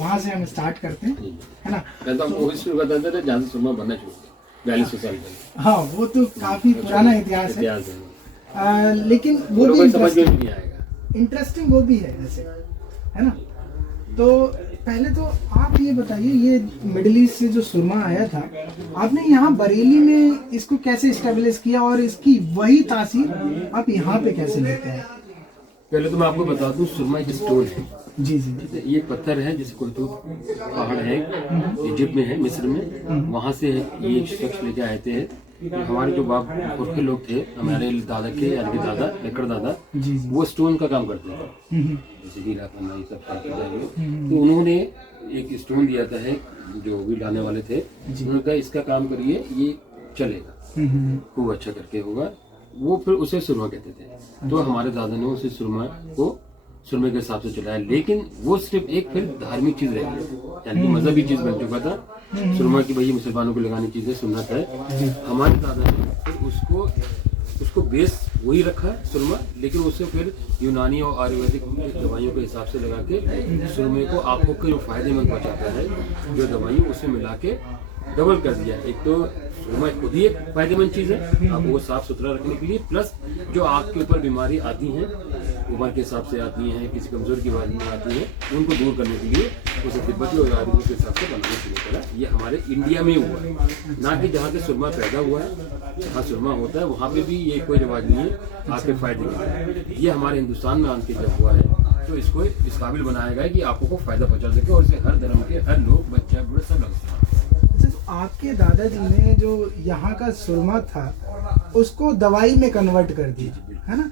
वहाँ से हम स्टार्ट करते हैं, है ना। मैं तो आपको शुरू बताता था जहाँ से सुरमा बनना शुरू किया 4200 साल पहले। हाँ, वो तो काफी पुराना इतिहास है, लेकिन वो भी समझ में नहीं आएगा, इंटरेस्टिंग वो भी है जैसे, है ना। तो पहले तो आप ये बताइए, ये मिडिल ईस्ट से जो सुरमा आया था, आपने यहाँ बरेली में इसको कैसे स्टेब्लिश किया और इसकी वही तासीर आप यहाँ पे कैसे लेते हैं? पहले तो मैं आपको बता दूं, सुरमा एक स्टोन है। जी जी। ये पत्थर है, जैसे कुर्तुब पहाड़ है, इजिप्ट में है, मिस्र में, वहाँ से ये शख्स लेके आए थे। हमारे जो बाप पुरखे लोग थे, हमारे दादा के यानी कि दादा लकड़ दादा, वो स्टोन का काम करते थे, जैसे हीरा करना ये सब करते थे। तो उन्होंने एक स्टोन दिया था, है जो भी लाने वाले थे, उन्होंने कहा इसका काम करिए, ये चलेगा, खूब अच्छा करके होगा। वो फिर उसे सुरमा कहते थे। तो हमारे दादा ने उसे सुरमा को सुरमे के हिसाब से चलाया, लेकिन वो सिर्फ एक फिर धार्मिक चीज रह गई, यानी कि मजहबी चीज बन चुका था सुरमा की, भाई मुसलमानों को लगानी चीजें सुन्नत है। हमारे दादा ने फिर उसको बेस वही रखा सुरमा, लेकिन उसे फिर यूनानी और आयुर्वेदिक दवाइयों के हिसाब से लगा के सुरमे को आंखों के जो फायदेमंद पहुंचाता है, जो दवाइयों उसे मिला के डबल कर दिया। एक तो सुरमा खुद ही एक फायदेमंद चीज है आपको साफ सुथरा रखने के लिए, प्लस जो आँख के ऊपर बीमारी आती है, उम्र के हिसाब से आती हैं, किसी कमजोर की बीमारी आती है, उनको दूर करने के लिए उसे तिब्बती और आयुर्वेद के हिसाब से बनाना शुरू करा। ये हमारे इंडिया में हुआ है, ना कि जहाँ से सुरमा पैदा हुआ है, जहाँ सुरमा होता है वहाँ पे भी ये कोई रिवाज नहीं है आपके फायदे के लिए। ये हमारे हिंदुस्तान में आके जब हुआ है, तो इसको इस काबिल बनाया गया कि आपको फायदा पहुँचा सके, और इसे हर धर्म के हर लोग, बच्चे बूढ़े सब लगते हैं। आपके दादाजी ने जो यहाँ का सुरमा था उसको दवाई में कन्वर्ट कर दिया, है ना।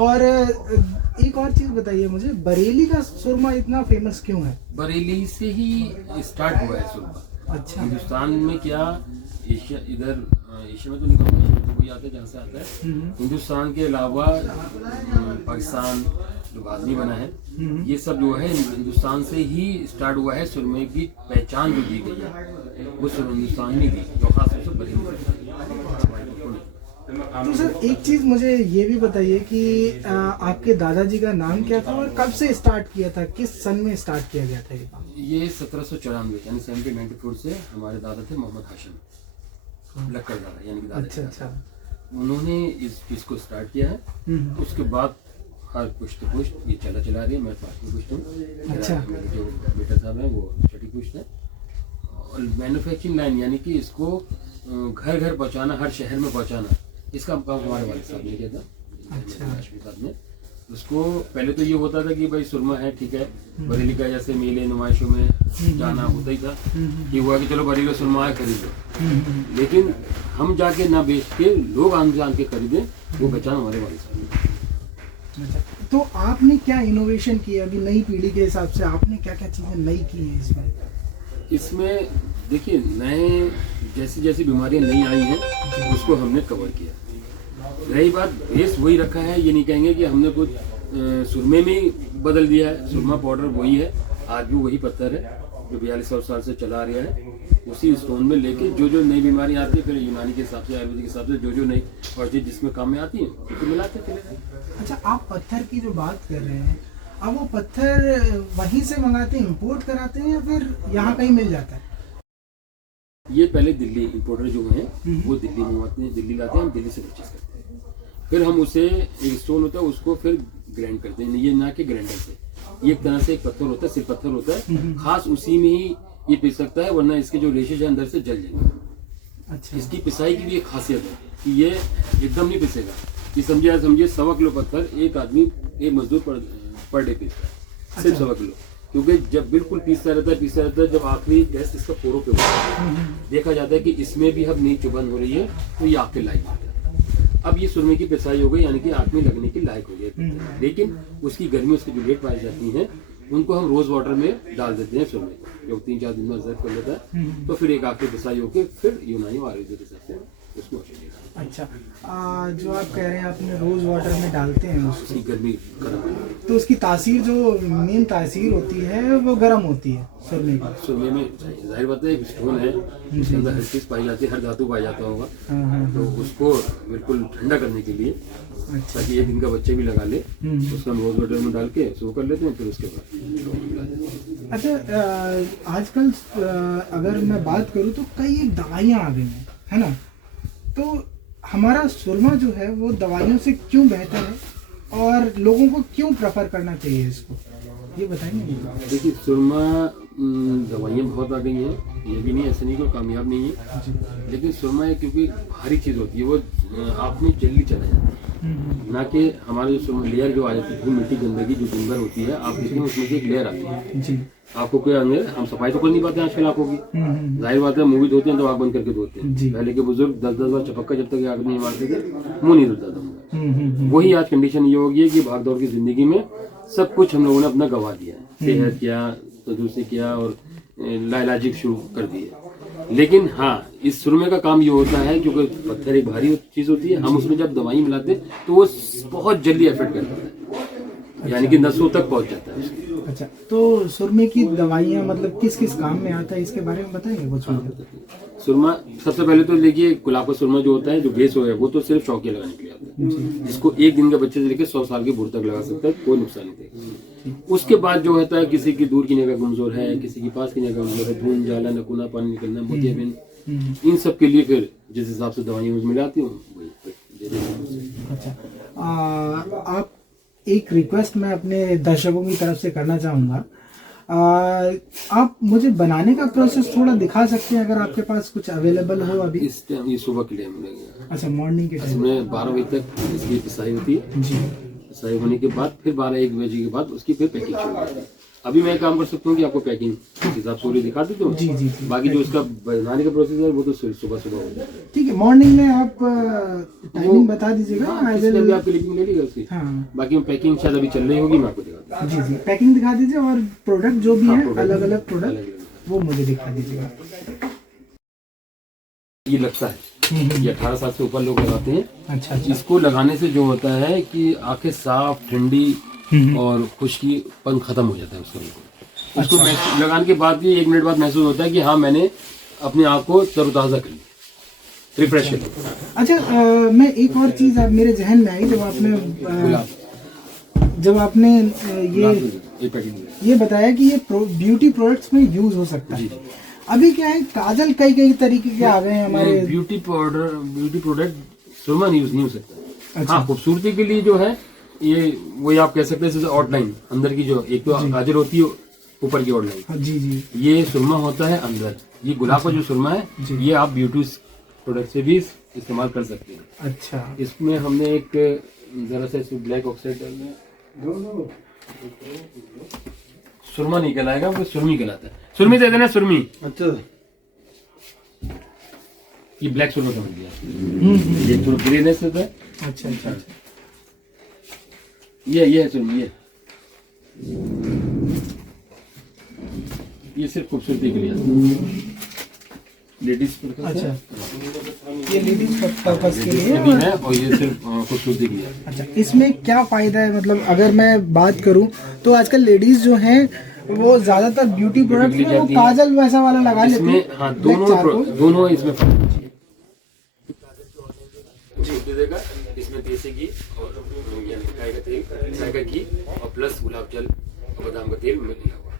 और एक और चीज बताइए मुझे, बरेली का सुरमा इतना फेमस क्यों है? बरेली से ही स्टार्ट हुआ है सुरमा। अच्छा। हिंदुस्तान में क्या, एशिया, इधर एशिया में तो नहीं कहूँगा, कोई आता है जहाँ से आता है, हिंदुस्तान के अलावा पाकिस्तान जो गाजनी बना है, ये सब जो है हिंदुस्तान से ही स्टार्ट हुआ है। सुरमे की पहचान जो दी गई है वो हिंदुस्तान में दी, जो खास तौर से बरेली। तो सर एक चीज मुझे ये भी बताइए कि आपके दादाजी का नाम क्या था और कब से स्टार्ट किया था, किस सन में स्टार्ट किया गया था ये काम? ये 1794 यानी 1794 से हमारे दादा थे मोहम्मद हाशिम लक्कड़ दादा, यानी कि दादा। अच्छा। उन्होंने इस चीज को स्टार्ट किया है। उसके बाद हर पुश्त ये चला रही है। मैं 5वीं पुश्त हूँ। अच्छा। मेरे जो बेटा साहब है वो 6ठी पुश्त है। और मैन्युफैक्चरिंग लाइन यानी कि इसको घर घर पहुँचाना, हर शहर में पहुँचाना, इसका काम हमारे वाले साहब ने किया था। अच्छा। उसको पहले तो ये होता था कि भाई सुरमा है, ठीक है, बरेली का जैसे मेले नुमाइशों में जाना होता ही था कि हुआ कि चलो बरेली सुरमा है, खरीदो। लेकिन हम जाके ना बेच के लोग आन जान के खरीदे, वो पहचान हमारे वाले साहब ने। अच्छा, तो आपने क्या इनोवेशन किया अभी नई पीढ़ी के हिसाब से, आपने क्या क्या चीजें नई की हैं इसमें देखिए, नए जैसी जैसी बीमारियां नई आई हैं उसको हमने कवर किया। रही बात, बेस वही रखा है, ये नहीं कहेंगे कि हमने कुछ सुरमे में बदल दिया है। सुरमा पाउडर वही है, आज भी वही पत्थर है जो 4200 साल से चला रहा है। उसी स्टोन में लेके जो नई बीमारी आती है, फिर यूनानी के हिसाब से, आयुर्वेदिक के हिसाब से जो नई औषधि जिसमें काम में आती है तो मिलाते चले। अच्छा, आप पत्थर की जो बात कर रहे हैं, अब वो पत्थर वहीं से मंगाते हैं, इंपोर्ट कराते हैं, या फिर यहाँ कहीं मिल जाता है? ये पहले दिल्ली इंपोर्टर जो हैं वो दिल्ली मंगवाते हैं, दिल्ली लाते हैं, हम दिल्ली से परचेज करते हैं। फिर हम उसे, एक स्टोन होता है उसको फिर ग्राइंड करते हैं, ये ना कि ग्राइंडर से। ये एक तरह से एक पत्थर होता है, सिर्फ पत्थर होता है, खास उसी में ही ये पिस सकता है, वरना इसके जो रेशे है अंदर से जल जाएंगे। अच्छा। इसकी पिसाई की भी एक खासियत है कि ये एकदम नहीं पिसेगा। ये समझिए 1.25 किलो पत्थर एक आदमी, एक मजदूर पर डे पीसता है, सिर्फ 1.25 किलो। क्योंकि जब बिल्कुल पीसता रहता है, जब आखिरी टेस्ट इसका पोरों पे होता है, देखा जाता है कि इसमें भी अब नई चुभन हो रही है, तो ये आग के लायक होता है। अब ये सुरमे की पिसाई हो गई, यानी कि आग में लगने के लायक हो गई, लेकिन उसकी गर्मी, उसकी जो रेट पाई जाती है, उनको हम रोज वाटर में डाल देते हैं सुरमे को, जो 3-4 दिन में ऑब्जर्व कर लेता है, तो फिर एक आग की पिसाई होकर फिर यूनानी और आयुर्वेदिक के हिसाब से उसको। अच्छा, जो आप कह रहे हैं आपने रोज वाटर में डालते हैं उसकी गर्मी गर्म, तो उसकी तासीर, जो मेन तासीर होती है वो गर्म होती है सुरमे की। सुरमे में जाहिर बात है, एक स्टोन है, उसके अंदर हर चीज पाई जाती है, हर धातु पाया जाता होगा, तो उसको बिल्कुल ठंडा करने के लिए, ताकि एक दिन का बच्चे भी लगा ले, उसको हम रोज वाटर में डाल के सुबह कर लेते हैं, फिर उसके बाद अच्छा, आजकल अगर मैं बात करूँ तो कई दवाइयाँ आ गई हैं, है ना? तो हमारा सुरमा जो है वो दवाइयों से क्यों बेहतर है और लोगों को क्यों प्रेफर करना चाहिए इसको, ये बताएंगे? देखिए, सुरमा दवाइयाँ बहुत आ गई हैं, ये भी नहीं, ऐसा नहीं कि कामयाब नहीं है, लेकिन सुरमा है क्योंकि भारी चीज़ होती है, वो आप में जल्दी चला जाता है। ना कि हमारा जो सुरमा लेयर जो आ जाती है, मिट्टी गंदगी जो डूंगर होती है, आप देखिए उसमें से एक लेयर आती है जी। आंखों के अंदर। हम सफाई तो कर नहीं पाते आजकल आंखों की, जाहिर बात है, मूवी धोते हैं तो आंख बंद करके धोते जी। हैं। पहले के बुजुर्ग 10-10 बार चपक्का जब तक आंख नहीं मारते थे, मुंह नहीं धुलता था। वही आज कंडीशन ये हो गई है कि भागदौड़ की जिंदगी में सब कुछ हम लोगों ने अपना गवा दिया है, सेहत किया, तंदुरुस्ती किया और लाइलाजिक शुरू कर दिए। लेकिन हाँ, इस सुरमे का काम ये होता है, क्योंकि पत्थर एक भारी चीज होती है, हम उसमें जब दवाई मिलाते हैं तो वो बहुत जल्दी इफेक्ट करता है, यानी कि नसों तक पहुंच जाता है उसकी। अच्छा, तो सुरमे की दवाइयाँ मतलब किस किस काम में आता है, इसके बारे में बताएंगे कुछ मुझे? सुरमा सबसे पहले तो देखिए, गुलाब का सुरमा जो होता है, जो बेस हो है, वो तो सिर्फ शौकिया लगाने के लिए आता है, जिसको 1 दिन के बच्चे से लेकर 100 साल के बूढ़े तक लगा सकता है, कोई नुकसान नहीं देगा। उसके बाद जो होता है, किसी की दूर की निगाह कमजोर है, किसी की पास की निगाह कमजोर है, धुंध, जाला, नकूना, पानी निकलना, मोतियाबिंद, इन सब के लिए फिर जिस हिसाब से दवाइयाँ मुझे मिलाती हूँ वही दे देता हूँ। अच्छा, आप एक रिक्वेस्ट मैं अपने दर्शकों की तरफ से करना चाहूँगा, आप मुझे बनाने का प्रोसेस थोड़ा दिखा सकते हैं अगर आपके पास कुछ अवेलेबल हो अभी? इस टाइम ये सुबह के लिए मिलेगा। अच्छा, मॉर्निंग के टाइम इसमें 12 बजे तक इसकी पिसाई होती है जी। पिसाई होने के बाद फिर 12-1 बजे के बाद उसकी फिर पैकिंग शुरू होती है। अभी मैं काम कर सकता हूँ कि आपको पैकिंग हिसाब से दिखा देता हूँ। जी जी जी। बाकी जो उसका बनाने का प्रोसेस है वो तो सुबह सुबह हो जाता है। ठीक है, मॉर्निंग में आप टाइमिंग बता दीजिएगा। हाँ, इसमें भी आप क्लिपिंग ले लीजिएगा उसकी। हाँ बाकी पैकिंग शायद अभी चल रही होगी, मैं आपको दिखाता हूँ। जी जी, पैकिंग दिखा दीजिए और प्रोडक्ट जो भी हाँ, है product अलग अलग अलग-अलग। प्रोडक्ट वो मुझे दिखा दीजिएगा। ये लगता है ये 18 साल से ऊपर लोग लगाते हैं। अच्छा अच्छा। इसको लगाने से जो होता है कि आंखें साफ, ठंडी और खुश्कीपन खत्म हो जाता है उसको लगाने के बाद भी 1 मिनट बाद महसूस होता है कि हाँ, मैंने अपने आप को तरोताजा कर लिया, रिफ्रेश कर लिया। अच्छा, मैं एक और चीज अब मेरे जहन में आई जब आपने ये बताया कि ये ब्यूटी प्रोडक्ट्स में यूज हो सकता है। अभी क्या है, काजल कई कई तरीके के आ गए हैं हमारे। ब्यूटी प्रोडक्ट सुरमा यूज नहीं हो सकता। अच्छा। हाँ, खूबसूरती के लिए जो है ये वही आप कह सकते हैं, जैसे आउटलाइन अंदर की जो एक तो काजल होती है ऊपर की आउटलाइन, जी जी, ये सुरमा होता है अंदर। ये गुलाब का जो सुरमा है ये आप ब्यूटी प्रोडक्ट से भी इस्तेमाल कर सकते हैं। अच्छा, इसमें हमने एक जरा सा इसमें ब्लैक ऑक्साइड डालना है, सुरमा नहीं कहलाएगा, वो सुरमी कहलाता है। सुरमी दे देना, सुरमी। अच्छा, ये ब्लैक सुरमा समझ लिया, ये थोड़ा ग्रेनेस होता है। अच्छा अच्छा, ये है सुरमी, ये सिर्फ खूबसूरती के लिए लेडीज। अच्छा, ये लेडीज पर्पस के लिए है और ये सिर्फ खूबसूरती के लिए। अच्छा, इसमें क्या फायदा है? मतलब अगर मैं बात करूं तो आजकल लेडीज जो हैं वो ज्यादातर ब्यूटी प्रोडक्ट में वो काजल वैसा वाला लगा लेती हैं। हाँ, दोनों इसमें देगा। इसमें देसी घी और गाय का तेल, गाय का घी और प्लस गुलाब जल और बादाम का तेल मिला हुआ।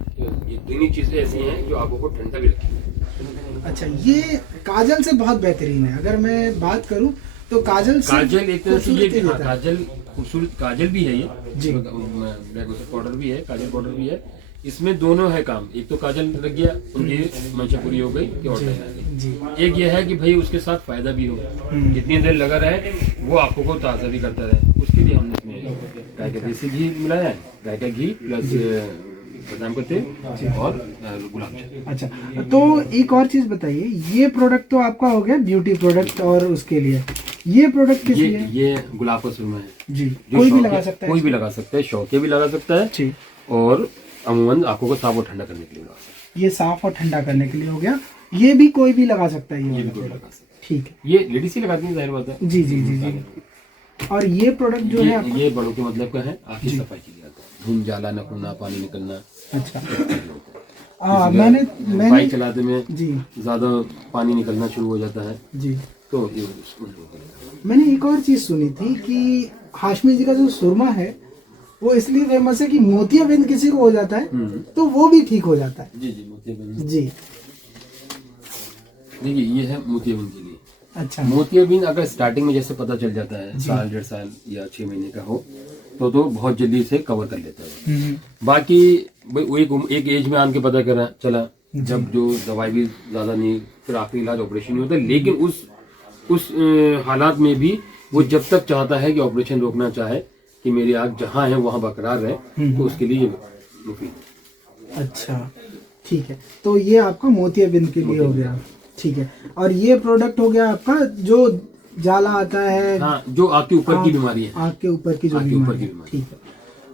ये दोनों चीजें ऐसी हैं जो आंखों को ठंडा भी रखेगी। अच्छा, ये काजल से बहुत बेहतरीन है। अगर मैं बात करूं तो काजल एक तरह से ये काजल खूबसूरत काजल भी है, ये ब्लैक पाउडर भी है, काजल पाउडर भी है। इसमें दोनों है काम। एक तो काजल लग गया, उनकी मंशा पूरी हो गई कि आउटलाइन आ गई। एक ये है कि भाई उसके साथ फायदा भी हो, जितनी देर लगा रहे वो आंखों को ताज़ा भी करता रहे। उसके लिए हमने इसमें गाय का देसी घी मिलाया है, गाय का घी प्लस बादाम का तेल और गुलाब जल। अच्छा, तो एक और चीज बताइए, ये प्रोडक्ट तो आपका हो गया ब्यूटी प्रोडक्ट, और उसके लिए ये प्रोडक्ट किस लिए? ये गुलाब का सुरमा है जी, कोई भी लगा सकता है, कोई भी लगा सकता है, शौकिया भी लगा सकता है जी, और अमूमन आंखों को साफ और ठंडा करने के लिए लगा सकता है। ये साफ और ठंडा करने के लिए हो गया। ये भी कोई भी लगा सकता है, ये भी कोई लगा सकता है। ठीक है, ये लेडीज ही लगाती है, जाहिर बात है। जी जी जी जी। और ये प्रोडक्ट जो है ये बड़ों के मतलब का है, आंखें सफाई के लिए आता है, धुंध, जाला, नकूना, पानी निकलना। अच्छा, मैंने बाइक चलाते में जी ज्यादा पानी निकलना शुरू हो जाता है जी, तो ये। मैंने एक और चीज सुनी थी कि हाशमी जी का जो सुरमा है वो इसलिए फेमस है कि मोतियाबिंद किसी को हो जाता है तो वो भी ठीक हो जाता है। जी जी मोतियाबिंद जी देखिए ये है मोतियाबिंद के लिए। अच्छा मोतियाबिंद अगर स्टार्टिंग में जैसे पता चल जाता है साल 1.5 साल या 6 महीने का हो तो बहुत जल्दी से कवर कर लेता है। बाकी भाई वो एक एज में आन के पता करा चला जब जो दवाई भी ज्यादा नहीं फिर आखिरी इलाज ऑपरेशन नहीं होता, लेकिन उस हालात में भी वो जब तक चाहता है कि ऑपरेशन रोकना चाहे कि मेरी आँख जहाँ है वहाँ बरकरार रहे तो उसके लिए मुफीद है। अच्छा ठीक है, तो ये आपका मोतियाबिंद के लिए हो गया। ठीक है, और ये प्रोडक्ट हो गया आपका जो जाला आता है। हाँ, जो आँख के ऊपर की बीमारी है, आँख के ऊपर की जो बीमारी है। ठीक है,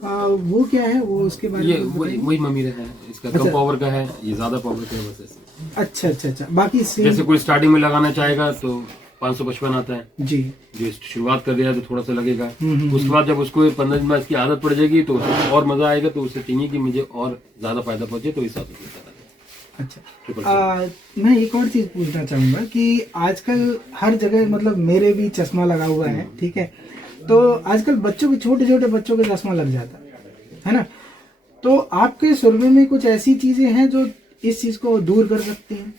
वो क्या है वो उसके बारे में वही ममीरा है, इसका कम पावर का है, ये ज्यादा पावर का है बस ऐसे। अच्छा अच्छा अच्छा, बाकी जैसे कोई स्टार्टिंग में लगाना चाहेगा तो 555 आता है जी, जो शुरुआत कर दिया तो थोड़ा सा लगेगा। उसके बाद जब उसको 15 दिन बाद इसकी आदत पड़ जाएगी तो उसको और मजा आएगा, तो उसे चाहिए कि मुझे और ज्यादा फायदा पहुंचे तो इस हिसाब से। अच्छा मैं एक और चीज पूछना चाहूंगा कि आजकल हर जगह मतलब मेरे भी चश्मा लगा हुआ है, ठीक है, तो आजकल बच्चों के छोटे छोटे बच्चों के चश्मा लग जाता है ना, तो आपके सुरमे में कुछ ऐसी चीजें हैं जो इस चीज को दूर कर सकती हैं?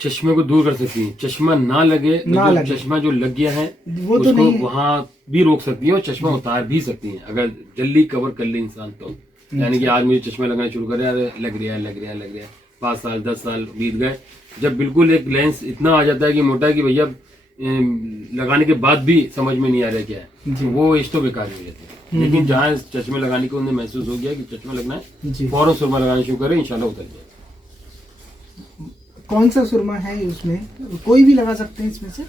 चश्मे को दूर कर सकती है, चश्मा ना लगे, चश्मा जो लग गया है वो तो उसको नहीं वहाँ भी रोक सकती है और चश्मा उतार भी सकती है अगर जल्दी कवर कर ले इंसान तो। यानी कि आज मुझे चश्मा लगाना शुरू करे, अरे लग रहा है 5 साल 10 साल बीत गए, जब बिल्कुल एक लेंस इतना आ जाता है कि मोटा है कि भैया लगाने के बाद भी समझ में नहीं आ रहा क्या है, तो वो इस तो बेकार हो जाती है। लेकिन जहाँ चश्मे लगाने को उन्हें महसूस हो गया कि चश्मा लगना है, फौरन सुरमा लगाना शुरू करें, इंशाल्लाह उतर जाए। कौन सा सुरमा है उसमें? कोई भी लगा सकते हैं इसमें से?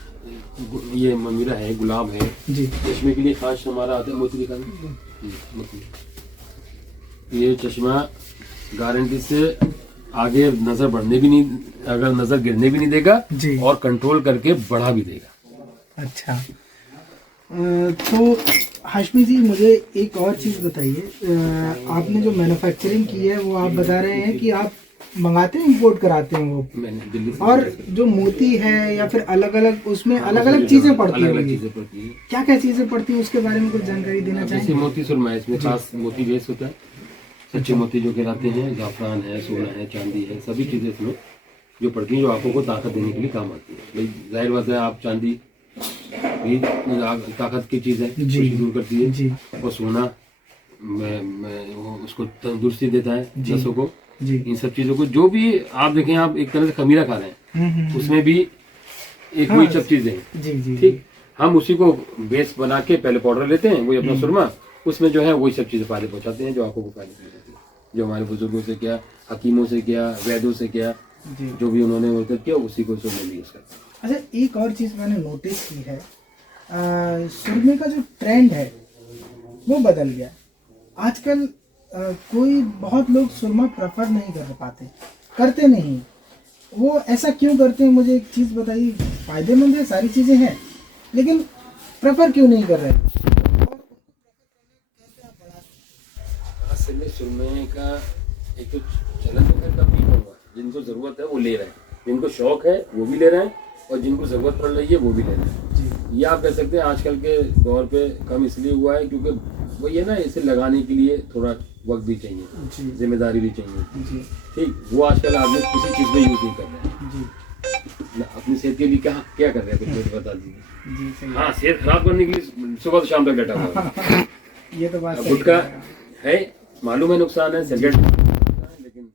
ये ममीरा है, गुलाब है जी, चश्मे के लिए खास हमारा आता है मोती दिखाने। ये चश्मा गारंटी से आगे नजर बढ़ने भी नहीं, अगर नजर गिरने भी नहीं देगा जी, और कंट्रोल करके बढ़ा भी देगा। अच्छा तो हाशमी जी मुझे एक और चीज़ बताइए, आपने जो मैन्युफैक्चरिंग की है वो आप बता रहे हैं कि आप मंगाते हैं, इंपोर्ट कराते हैं वो, मैंने दिल्ली से और जो मोती है या फिर अलग अलग उसमें अलग अलग चीजें पड़ती होंगी, क्या क्या चीजें पड़ती हैं उसके बारे में कुछ जानकारी देना जैसे चाहेंगे? मोती सुरमा है, इसमें खास मोती बेस होता है, सच्चे मोती जो कहलाते हैं, जाफरान है, सोना है, चांदी है, सभी चीजें इसमें जो पड़ती हैं जो आंखों को ताकत देने के लिए काम आती है। भाई जाहिर बात है, आप चांदी भी ताकत की चीज है, दूर करती है, और सोना उसको तंदुरुस्ती देता है नसों को। इन सब चीजों को जो भी आप देखें, आप एक तरह से खमीरा खा रहे हैं, उसमें भी एक वही सब चीजें हैं। ठीक, हम उसी को बेस बना के पहले पाउडर लेते हैं, वही अपना सुरमा, उसमें जो है वही सब चीजें फायदे पहुंचाते हैं जो आंखों को फायदे पहुंचाती है, जो हमारे बुजुर्गों से क्या, हकीमों से क्या, वैद्यों से क्या, जो भी उन्होंने वो किया उसी को सुरमे यूज करते हैं। अच्छा, एक और चीज मैंने नोटिस की है, सुरमे का जो ट्रेंड है वो बदल गया आजकल। कोई बहुत लोग सुरमा प्रेफर नहीं कर पाते, करते नहीं, वो ऐसा क्यों करते हैं? मुझे एक चीज़ बताइए, फायदेमंद है, सारी चीज़ें हैं, लेकिन प्रेफर क्यों नहीं कर रहे? असल में सुरमे का एक तो चलन तो खैर कम नहीं हुआ, जिनको जरूरत है वो ले रहे हैं, जिनको शौक है वो भी ले रहे हैं, और जिनको जरूरत पड़ रही है वो भी ले रहे हैं। ये आप कह सकते हैं आजकल के दौर पे कम इसलिए हुआ है क्योंकि वो ये ना, इसे लगाने के लिए थोड़ा वक्त भी चाहिए, जिम्मेदारी भी चाहिए। ठीक, वो आजकल आदमी किसी चीज में यूज नहीं कर रहे हैं। अपनी सेहत के लिए क्या क्या कर रहे हैं, कुछ बता दीजिए। हाँ, सेहत खराब करने के लिए सुबह से शाम तक लेटा हुआ ये तो बात गुटखा है, मालूम है नुकसान है, सिगरेट, लेकिन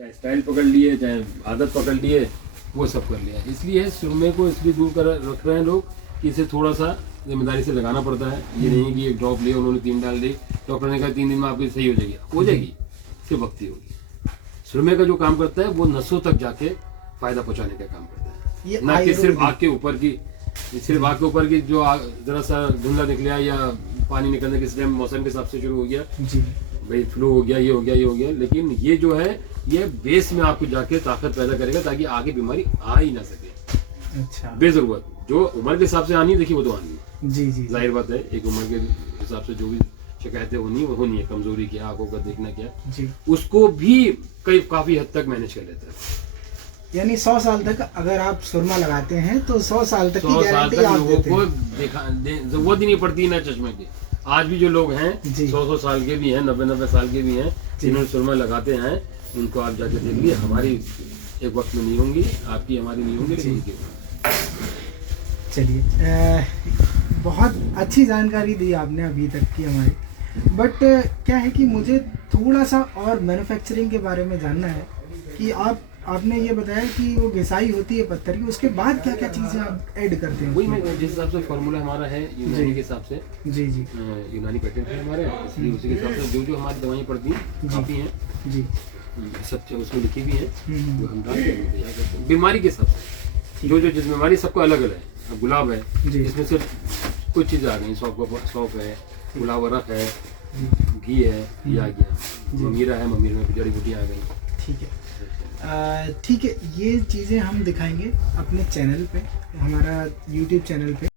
चाहे स्टाइल पकड़ लिए, चाहे आदत पकड़ लिए, वो सब कर लिया। इसलिए सुरमे को इसलिए दूर कर रख रहे हैं लोग कि इसे थोड़ा सा जिम्मेदारी से लगाना पड़ता है। ये नहीं कि एक ड्रॉप लिया, उन्होंने 3 डाल दी, डॉक्टर ने कहा 3 दिन में आपकी सही हो जाएगी, सिर्फ वक्त ही होगी। सुरमे का जो काम करता है वो नसों तक जाके फायदा पहुंचाने का काम करता है, ना कि सिर्फ आग के ऊपर की जो जरा सा धुंधला निकला या पानी निकलने के टाइम मौसम के हिसाब से शुरू हो गया, भाई फ्लू हो गया, ये हो गया, लेकिन ये जो है ये बेस में आपको जाके ताकत पैदा करेगा ताकि आगे बीमारी आ ही ना सके। अच्छा, बेजरूरत जो उम्र के हिसाब से आनी है, देखिए वो तो आनी है, जी, जाहिर बात है, एक उम्र के हिसाब से जो भी शिकायतें होनी है, कमजोरी क्या, आंखों का देखना क्या, उसको भी काफी हद तक मैनेज कर लेता है। यानी 100 साल तक अगर आप सुरमा लगाते हैं तो 100 साल तक की गारंटी आप लोगों देते को हैं। जरूरत ही नहीं पड़ती ना चश्मे की, आज भी जो लोग हैं जी। 100 साल के भी हैं, 90 साल के भी हैं, जिन्होंने सुरमा लगाते हैं, उनको आप जाके देखिए। हमारी एक वक्त में नहीं होंगी, आपकी हमारी नहीं होंगी, लेकिन उनकी होंगी। चलिए, बहुत अच्छी जानकारी दी आपने अभी तक की हमारी। बट क्या है कि मुझे थोड़ा सा और मैन्युफैक्चरिंग के बारे में जानना है कि आपने ये बताया कि वो घिसाई होती है पत्थर की, उसके बाद क्या क्या चीज़ें आप ऐड करते हैं? वही मैं जिस हिसाब से फॉर्मूला हमारा है यूनानी के हिसाब से, जी जी यूनानी पैटर्न है हमारे, इसलिए उसी के हिसाब से जो जो हमारी दवाइयाँ पड़ती हैं काफ़ी हैं, जी। सब उसमें लिखी भी हैं, हम्म। जो हम डालते हैं तैयार करते हैं बीमारी के हिसाब से। जो जो जिस बीमारी सबको अलग अलग है। अब गुलाब है, जी। इसमें सिर्फ कुछ चीज़ें आ गई, सौंफ है, गुलाब अरक है, घी है, ये आ गया, ममीरा है, ममीरा में जड़ी बूटियाँ आ गई। ठीक है, ठीक है, ये चीज़ें हम दिखाएंगे अपने चैनल पे, हमारा यूट्यूब चैनल पे।